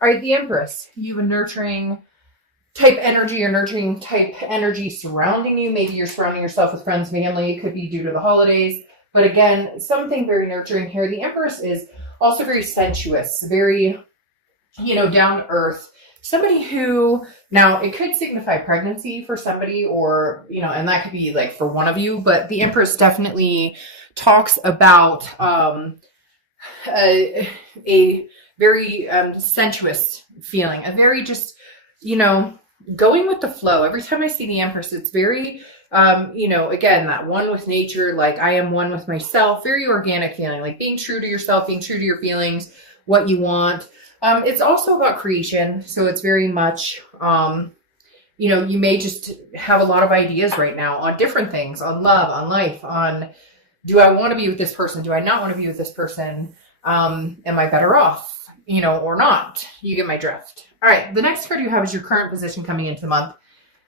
All right, the Empress. You have a nurturing type energy or nurturing type energy surrounding you. Maybe you're surrounding yourself with friends, family. It could be due to the holidays. But again, something very nurturing here. The Empress is also very sensuous, very, down to earth. Somebody who, now it could signify pregnancy for somebody or, and that could be like for one of you, but the Empress definitely talks about a very sensuous feeling, a very just, going with the flow. Every time I see the Empress, it's very, again, that one with nature, like I am one with myself, very organic feeling, like being true to yourself, being true to your feelings, what you want. It's also about creation. So it's very much, you may just have a lot of ideas right now on different things, on love, on life, on do I want to be with this person? Do I not want to be with this person? Am I better off, or not? You get my drift. All right. The next card you have is your current position coming into the month.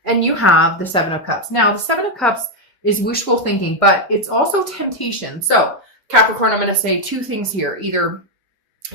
And you have the Seven of Cups. Now, the Seven of Cups is wishful thinking, but it's also temptation. So, Capricorn, I'm going to say two things here. Either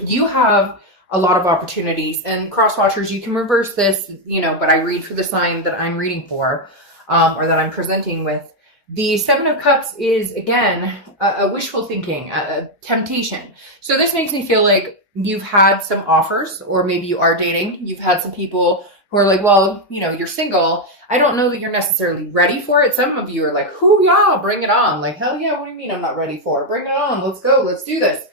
you have a lot of opportunities, and cross watchers, you can reverse this, but I read for the sign that I'm reading for, or that I'm presenting with. The Seven of Cups is, again, a wishful thinking, a temptation. So this makes me feel like you've had some offers, or maybe you are dating. You've had some people who are like, well, you're single. I don't know that you're necessarily ready for it. Some of you are like, hoo yeah, bring it on. Like, hell yeah, what do you mean I'm not ready for it? Bring it on. Let's go. Let's do this.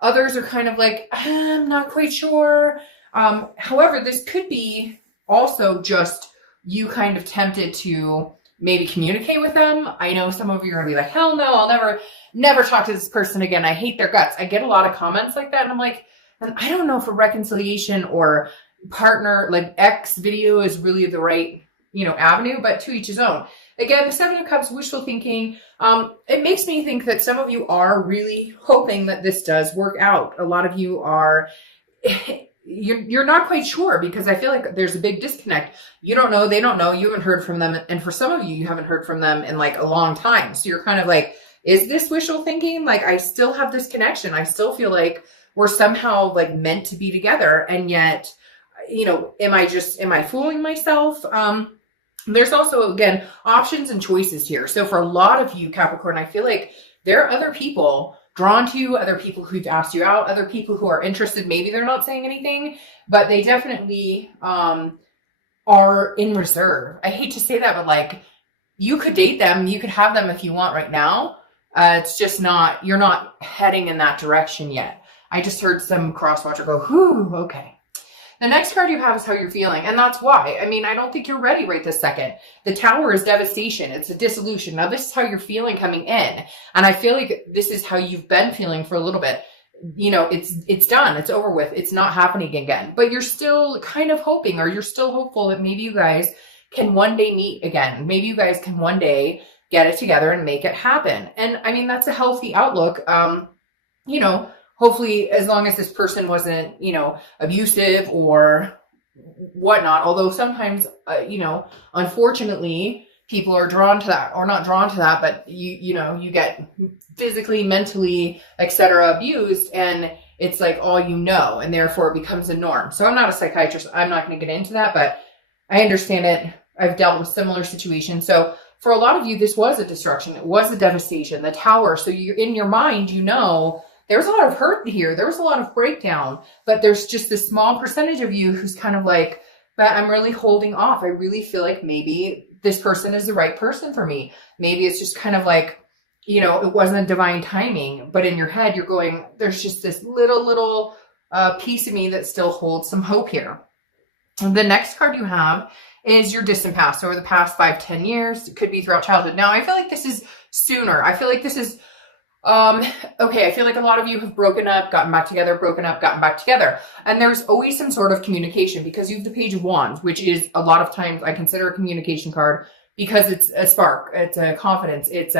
Others are kind of like, I'm not quite sure. However, this could be also just you kind of tempted to maybe communicate with them. I know some of you are going to be like, hell no, I'll never talk to this person again. I hate their guts. I get a lot of comments like that. And I'm like, and I don't know if a reconciliation or partner, like ex video is really the right, avenue, but to each his own. Again, the Seven of Cups, wishful thinking. It makes me think that some of you are really hoping that this does work out. A lot of you are, you're not quite sure because I feel like there's a big disconnect. You don't know, they don't know, you haven't heard from them. And for some of you, you haven't heard from them in like a long time. So you're kind of like, is this wishful thinking? Like, I still have this connection. I still feel like we're somehow like meant to be together. And yet, am I fooling myself? There's also, again, options and choices here. So for a lot of you, Capricorn, I feel like there are other people drawn to you, other people who've asked you out, other people who are interested. Maybe they're not saying anything, but they definitely are in reserve. I hate to say that, but like, you could date them, you could have them if you want right now. It's just not, you're not heading in that direction yet. I just heard some crosswatcher go, whew, okay. The next card you have is how you're feeling. And that's why. I mean, I don't think you're ready right this second. The Tower is devastation. It's a dissolution. Now, this is how you're feeling coming in. And I feel like this is how you've been feeling for a little bit. It's done. It's over with. It's not happening again. But you're still kind of hoping, or you're still hopeful that maybe you guys can one day meet again. Maybe you guys can one day get it together and make it happen. And I mean, that's a healthy outlook. Hopefully, as long as this person wasn't, abusive or whatnot, although sometimes, unfortunately, people are drawn to that, or not drawn to that, but you get physically, mentally, etc. abused, and it's like all and therefore it becomes a norm. So I'm not a psychiatrist. I'm not going to get into that, but I understand it. I've dealt with similar situations. So for a lot of you, this was a destruction. It was a devastation, the Tower. So you're in your mind, there's a lot of hurt here. There was a lot of breakdown, but there's just this small percentage of you who's kind of like, but I'm really holding off. I really feel like maybe this person is the right person for me. Maybe it's just kind of like, it wasn't divine timing, but in your head, you're going, there's just this little piece of me that still holds some hope here. And the next card you have is your distant past. So over the past 5-10 years, it could be throughout childhood. Now, I feel like this is sooner. I feel like this is okay, I feel like a lot of you have broken up, gotten back together, broken up, gotten back together. And there's always some sort of communication because you have the Page of Wands, which is a lot of times I consider a communication card because it's a spark, it's a confidence, it's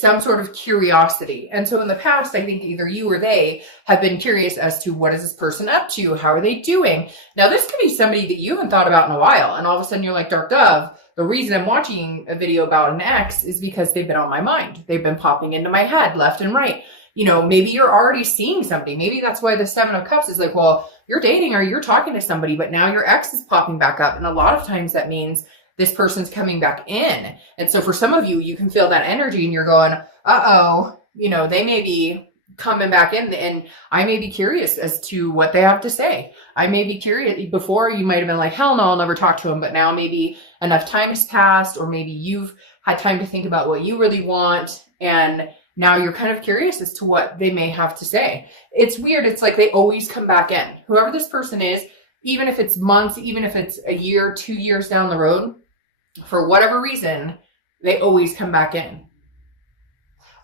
some sort of curiosity. And so in the past, I think either you or they have been curious as to what is this person up to? How are they doing? Now, this could be somebody that you haven't thought about in a while. And all of a sudden you're like, Dark Dove, the reason I'm watching a video about an ex is because they've been on my mind. They've been popping into my head left and right. maybe you're already seeing somebody. Maybe that's why the Seven of Cups is like, well, you're dating or you're talking to somebody, but now your ex is popping back up. And a lot of times that means this person's coming back in. And so for some of you, you can feel that energy and you're going, uh-oh, they may be coming back in, and I may be curious as to what they have to say. I may be curious. Before you might have been like, hell no, I'll never talk to them. But now maybe enough time has passed, or maybe you've had time to think about what you really want. And now you're kind of curious as to what they may have to say. It's weird. It's like they always come back in. Whoever this person is, even if it's months, even if it's a year, 2 years down the road, for whatever reason, they always come back in.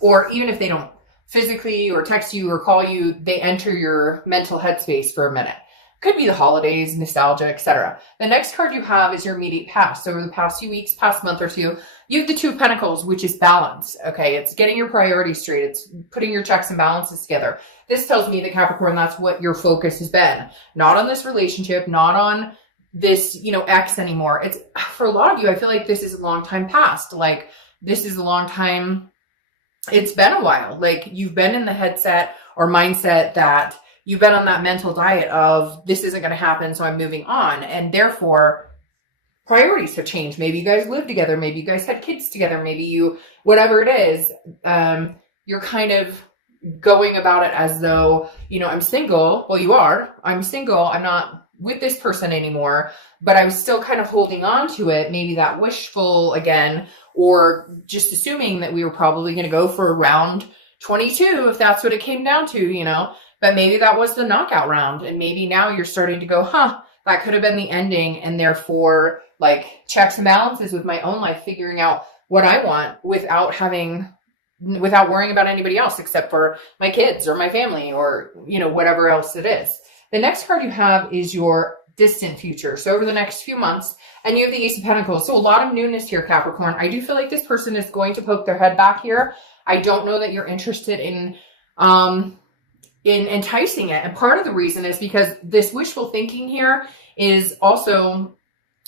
Or even if they don't physically or text you or call you, they enter your mental headspace for a minute. Could be the holidays, nostalgia, etc. The next card you have is your immediate past. So over the past few weeks, past month or two, you have the Two of Pentacles, which is balance. Okay, it's getting your priorities straight. It's putting your checks and balances together. This tells me that Capricorn, that's what your focus has been. Not on this relationship, not on this, ex anymore. It's for a lot of you, I feel like this is a long time past. Like this is a long time. It's been a while. Like you've been in the headset or mindset that you've been on that mental diet of this isn't going to happen, so I'm moving on. And therefore, priorities have changed. Maybe you guys live together. Maybe you guys had kids together. Maybe you, whatever it is, you're kind of going about it as though, I'm single. Well, you are. I'm single. I'm not with this person anymore, but I'm still kind of holding on to it. Maybe that wishful again, or just assuming that we were probably going to go for round 22 if that's what it came down to, but maybe that was the knockout round. And maybe now you're starting to go, that could have been the ending. And therefore like checks and balances with my own life, figuring out what I want without worrying about anybody else except for my kids or my family or, whatever else it is. The next card you have is your distant future. So over the next few months, and you have the Ace of Pentacles. So a lot of newness here, Capricorn. I do feel like this person is going to poke their head back here. I don't know that you're interested in enticing it. And part of the reason is because this wishful thinking here is also,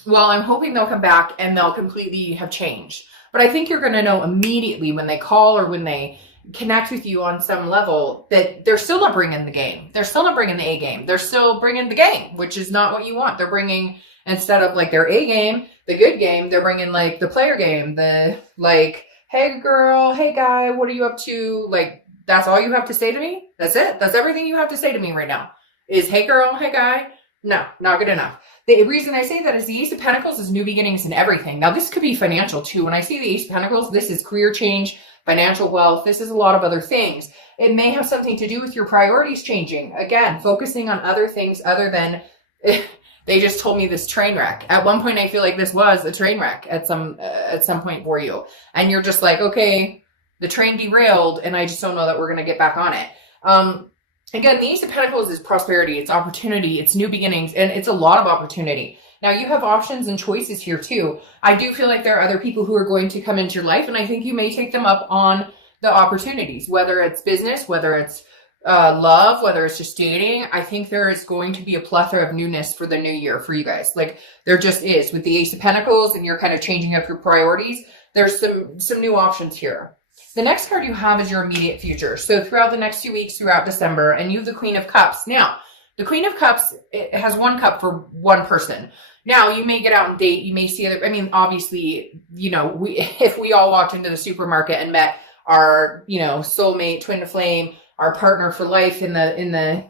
well, I'm hoping they'll come back and they'll completely have changed. But I think you're going to know immediately when they call or when they connect with you on some level that they're still not bringing the game. They're still not bringing the A game. They're still bringing the game, which is not what you want. They're bringing, instead of like their A game, the good game, they're bringing like the player game, the like, hey girl, hey guy, what are you up to? Like, that's all you have to say to me? That's it? That's everything you have to say to me right now is, hey girl, hey guy? No, not good enough. The reason I say that is the Ace of Pentacles is new beginnings in everything. Now, this could be financial too. When I see the Ace of Pentacles, this is career change, financial wealth. This is a lot of other things. It may have something to do with your priorities changing. Again, focusing on other things other than they just told me this train wreck. At one point, I feel like this was a train wreck at some point for you. And you're just like, okay, the train derailed and I just don't know that we're going to get back on it. Again, the Ace of Pentacles is prosperity, it's opportunity, it's new beginnings, and it's a lot of opportunity. Now, you have options and choices here, too. I do feel like there are other people who are going to come into your life, and I think you may take them up on the opportunities, whether it's business, whether it's love, whether it's just dating. I think there is going to be a plethora of newness for the new year for you guys. Like, there just is. With the Ace of Pentacles, and you're kind of changing up your priorities, there's some new options here. The next card you have is your immediate future. So throughout the next few weeks, throughout December, and you have the Queen of Cups. Now, the Queen of Cups, it has one cup for one person. Now, you may get out and date. You may see other, obviously, if we all walked into the supermarket and met our, soulmate, twin flame, our partner for life in the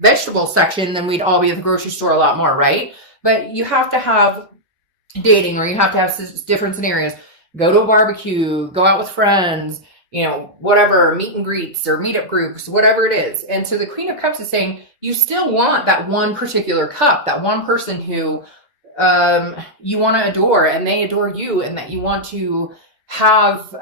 vegetable section, then we'd all be at the grocery store a lot more, right? But you have to have dating, or you have to have different scenarios. Go to a barbecue, go out with friends, whatever, meet and greets or meetup groups, whatever it is. And so the Queen of Cups is saying you still want that one particular cup, that one person who you want to adore and they adore you, and that you want to have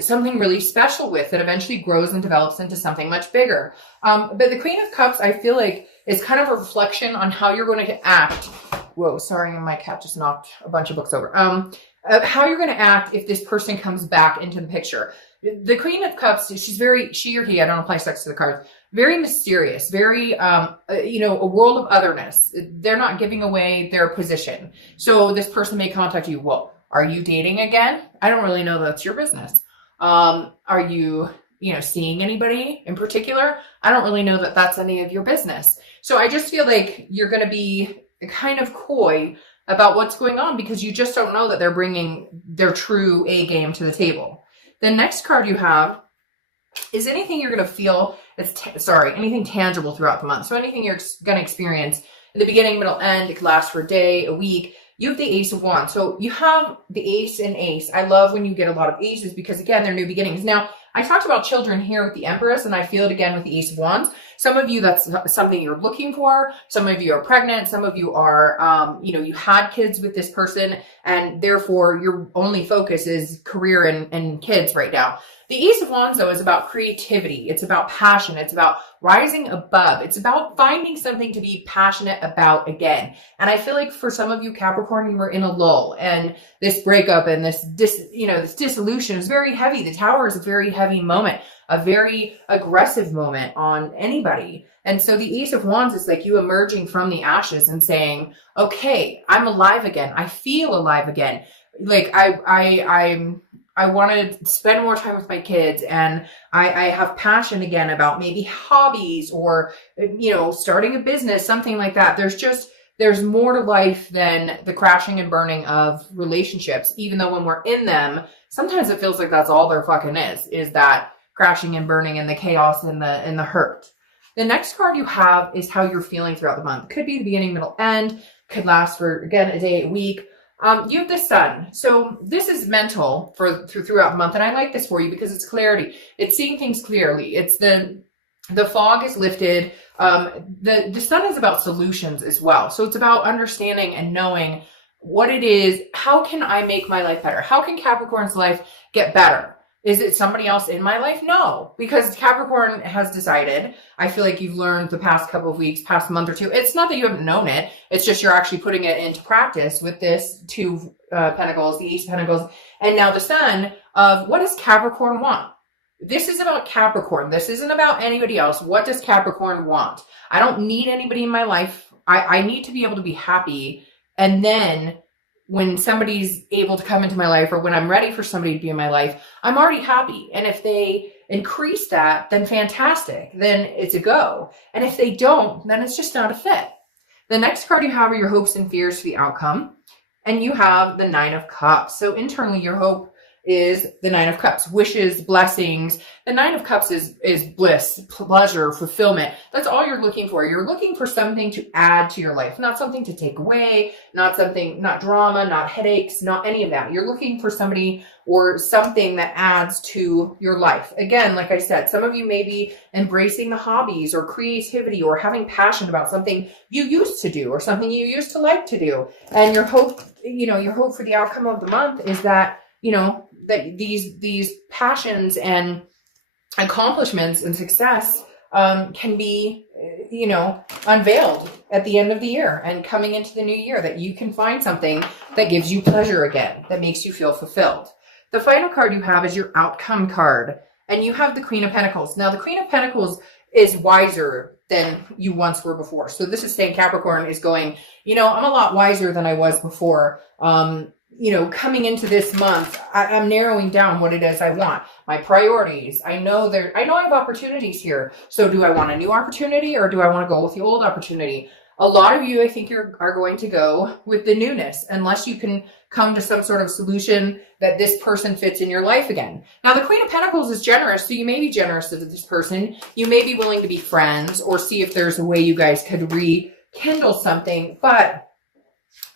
something really special with that eventually grows and develops into something much bigger. But the Queen of Cups, I feel like, is kind of a reflection on how you're going to act. Whoa, sorry, my cat just knocked a bunch of books over. How you're going to act if this person comes back into the picture. The Queen of Cups, she or he, I don't apply sex to the cards, very mysterious, very, a world of otherness. They're not giving away their position. So this person may contact you. Well, are you dating again? I don't really know. That's your business. Are you, seeing anybody in particular. I don't really know that that's any of your business. So I just feel like you're going to be kind of coy about what's going on because you just don't know that they're bringing their true A game to the table. The next card you have is anything you're going to feel, anything tangible throughout the month. So anything you're going to experience in the beginning, middle, end. It could last for a day, a week. You have the Ace of Wands. So you have the Ace and Ace. I love when you get a lot of Aces because, again, they're new beginnings. Now, I talked about children here with the Empress, and I feel it again with the Ace of Wands. Some of you, that's something you're looking for. Some of you are pregnant. Some of you are, you had kids with this person, and therefore your only focus is career and kids right now. The Ace of Wands, though, is about creativity. It's about passion. It's about rising above. It's about finding something to be passionate about again. And I feel like for some of you, Capricorn, you were in a lull, and this breakup and this dissolution is very heavy. The Tower is a very heavy moment, a very aggressive moment on anybody. And so the Ace of Wands is like you emerging from the ashes and saying, okay, I'm alive again. I feel alive again. Like I want to spend more time with my kids, and I have passion again about maybe hobbies or, starting a business, something like that. There's more to life than the crashing and burning of relationships, even though when we're in them, sometimes it feels like that's all there fucking is that crashing and burning and the chaos and the hurt. The next card you have is how you're feeling throughout the month. Could be the beginning, middle, end. Could last for, again, a day, a week. You have the Sun. So this is mental throughout the month. And I like this for you because it's clarity. It's seeing things clearly. It's the fog is lifted. The Sun is about solutions as well. So it's about understanding and knowing what it is. How can I make my life better? How can Capricorn's life get better? Is it somebody else in my life? No, because Capricorn has decided. I feel like you've learned the past couple of weeks, past month or two. It's not that you haven't known it. It's just you're actually putting it into practice with this Two Pentacles, the Ace of Pentacles, and now the Sun of what does Capricorn want? This is about Capricorn. This isn't about anybody else. What does Capricorn want? I don't need anybody in my life. I need to be able to be happy. And then when somebody's able to come into my life, or when I'm ready for somebody to be in my life, I'm already happy. And if they increase that, then fantastic. Then it's a go. And if they don't, then it's just not a fit. The next card you have are your hopes and fears for the outcome. And you have the Nine of Cups. So internally, your hope is the Nine of Cups, wishes, blessings. The Nine of Cups is bliss, pleasure, fulfillment. That's all you're looking for. You're looking for something to add to your life, not something to take away, not drama, not headaches, not any of that. You're looking for somebody or something that adds to your life. Again, like I said, some of you may be embracing the hobbies or creativity or having passion about something you used to do or something you used to like to do. And your hope for the outcome of the month is that, that these passions and accomplishments and success can be, unveiled at the end of the year and coming into the new year, that you can find something that gives you pleasure again, that makes you feel fulfilled. The final card you have is your outcome card, and you have the Queen of Pentacles. Now, the Queen of Pentacles is wiser than you once were before. So this is saying Capricorn is going, I'm a lot wiser than I was before. Coming into this month, I'm narrowing down what it is I want, my priorities. I know I have opportunities here. So do I want a new opportunity, or do I want to go with the old opportunity? A lot of you, I think, are going to go with the newness, unless you can come to some sort of solution that this person fits in your life again. Now, the Queen of Pentacles is generous, so you may be generous to this person. You may be willing to be friends or see if there's a way you guys could rekindle something. But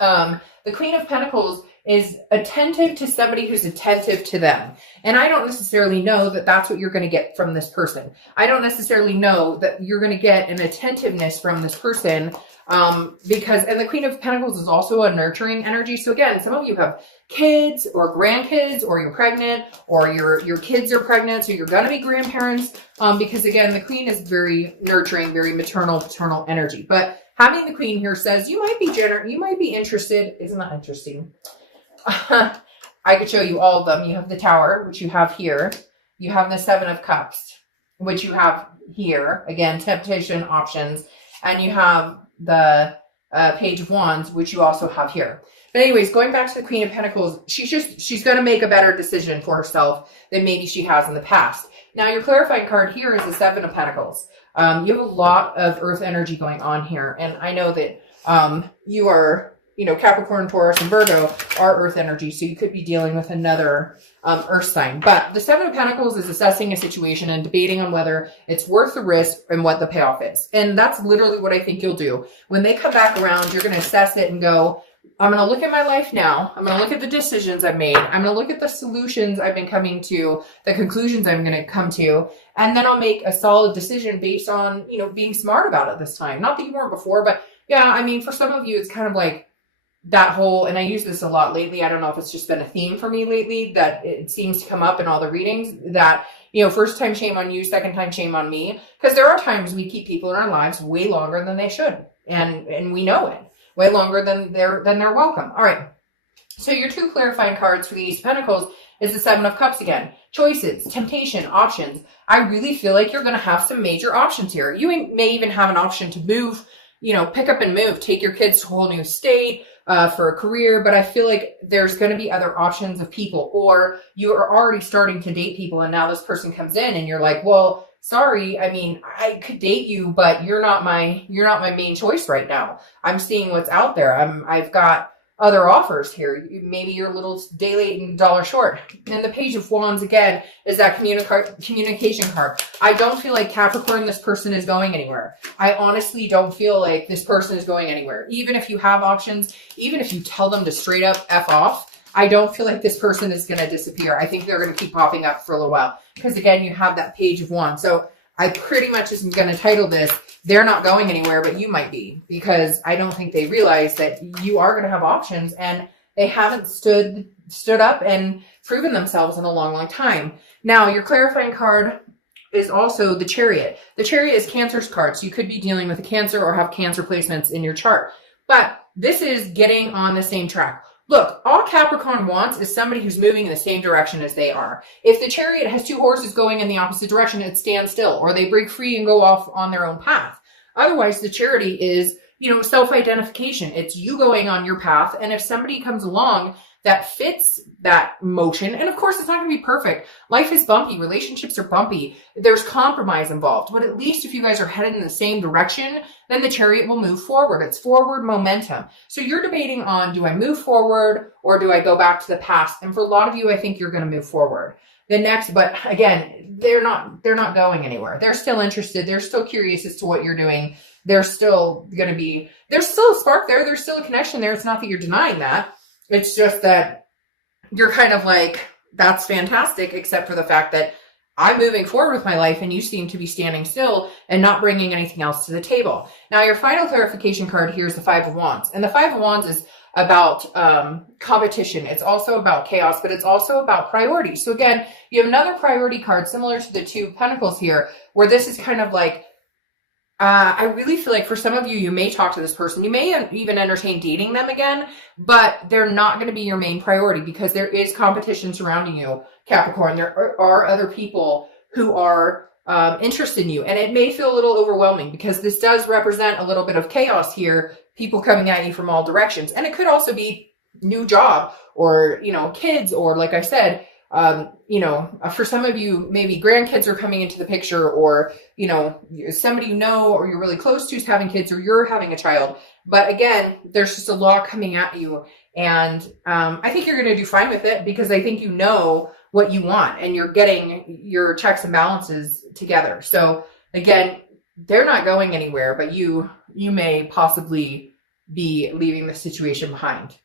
the Queen of Pentacles is attentive to somebody who's attentive to them. And I don't necessarily know that that's what you're going to get from this person. I don't necessarily know that you're going to get an attentiveness from this person and the Queen of Pentacles is also a nurturing energy. So again, some of you have kids or grandkids, or you're pregnant, or your kids are pregnant, so you're going to be grandparents, because again, the Queen is very nurturing, very maternal, paternal energy. But having the Queen here says you might be interested. Isn't that interesting? I could show you all of them. You have the Tower, which you have here. You have the Seven of Cups, which you have here. Again, temptation, options. And you have the Page of Wands, which you also have here. But anyways, going back to the Queen of Pentacles, she's going to make a better decision for herself than maybe she has in the past. Now, your clarifying card here is the Seven of Pentacles. You have a lot of earth energy going on here. And I know that you are, Capricorn, Taurus, and Virgo are earth energy. So you could be dealing with another earth sign. But the Seven of Pentacles is assessing a situation and debating on whether it's worth the risk and what the payoff is. And that's literally what I think you'll do. When they come back around, you're going to assess it and go, I'm going to look at my life now. I'm going to look at the decisions I've made. I'm going to look at the solutions I've been coming to, the conclusions I'm going to come to, and then I'll make a solid decision based on, being smart about it this time. Not that you weren't before, but yeah, I mean, for some of you, it's kind of like that whole, and I use this a lot lately. I don't know if it's just been a theme for me lately that it seems to come up in all the readings that, first time shame on you, second time shame on me. Because there are times we keep people in our lives way longer than they should. And we know it. Way longer than they're welcome. All right. So your two clarifying cards for the Ace of Pentacles is the Seven of Cups again. Choices, temptation, options. I really feel like you're going to have some major options here. You may even have an option to move, pick up and move, take your kids to a whole new state for a career. But I feel like there's going to be other options of people, or you are already starting to date people and now this person comes in and you're like, well, sorry, I mean, I could date you, but you're not my main choice right now. I'm seeing what's out there. I've got other offers here. Maybe you're a little day late and dollar short. And the Page of Wands again is that communication card. I don't feel like Capricorn, this person is going anywhere. I honestly don't feel like this person is going anywhere. Even if you have options, even if you tell them to straight up F off, I don't feel like this person is going to disappear. I think they're going to keep popping up for a little while. Because again, you have that Page of Wands. So I pretty much is going to title this, They're Not Going Anywhere, but You Might Be. Because I don't think they realize that you are going to have options and they haven't stood up and proven themselves in a long, long time. Now, your clarifying card is also the Chariot. The Chariot is Cancer's card. So you could be dealing with a Cancer or have Cancer placements in your chart. But this is getting on the same track. Look, all Capricorn wants is somebody who's moving in the same direction as they are. If the Chariot has two horses going in the opposite direction, it stands still, or they break free and go off on their own path. Otherwise, the Chariot is, self-identification. It's you going on your path. And if somebody comes along that fits that motion, and of course, it's not going to be perfect. Life is bumpy. Relationships are bumpy. There's compromise involved. But at least if you guys are headed in the same direction, then the Chariot will move forward. It's forward momentum. So you're debating on, do I move forward or do I go back to the past? And for a lot of you, I think you're going to move forward. But again, they're not going anywhere. They're still interested. They're still curious as to what you're doing. There's still a spark there. There's still a connection there. It's not that you're denying that. It's just that you're kind of like, that's fantastic, except for the fact that I'm moving forward with my life and you seem to be standing still and not bringing anything else to the table. Now, your final clarification card here is the Five of Wands. And the Five of Wands is about competition. It's also about chaos, but it's also about priorities. So again, you have another priority card similar to the Two of Pentacles here, where this is kind of like, I really feel like for some of you, you may talk to this person. You may even entertain dating them again, but they're not going to be your main priority because there is competition surrounding you, Capricorn. There are other people who are interested in you, and it may feel a little overwhelming because this does represent a little bit of chaos here, people coming at you from all directions. And it could also be new job or, kids, or like I said, for some of you, maybe grandkids are coming into the picture, or, somebody or you're really close to is having kids, or you're having a child. But again, there's just a lot coming at you. And I think you're going to do fine with it because I think you know what you want and you're getting your checks and balances together. So again, they're not going anywhere, but you may possibly be leaving the situation behind.